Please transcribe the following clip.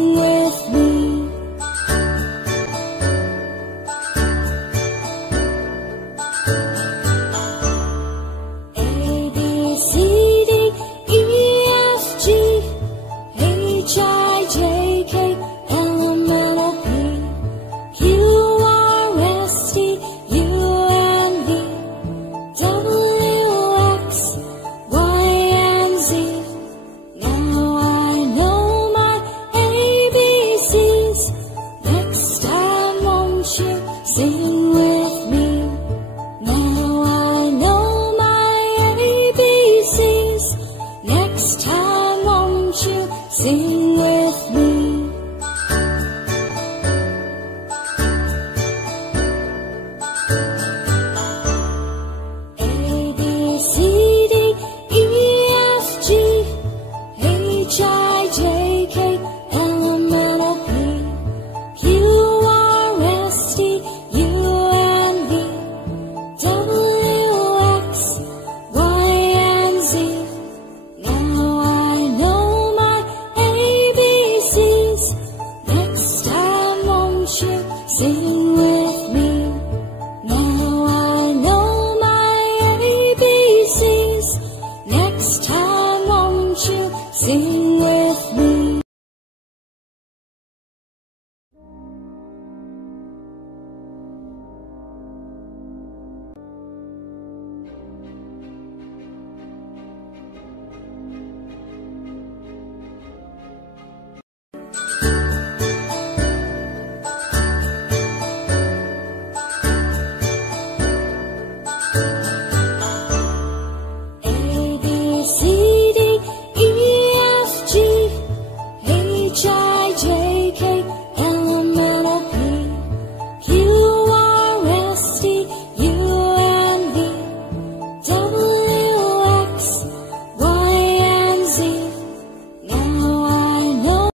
Sing with me. A, B, C, D, E, F, G, H, I, J, K, L, M, N, O, P, Q, R, S, T, U, and V, W, X, Y, and Z. Now I know my ABCs. Next time, won't you sing with me? Now I know my ABCs. Next time, won't you sing with me? A, B, C, D, E, F, G, H, I, J, K, L, M, N, O, P, Q, R, S, T, U, and V, W, X, Y, and Z. Now I know my ABCs. Next time, won't you sing with me? Now I know my ABCs. Next time, won't you sing with me? A, B, C, D, E, F, G, H, I,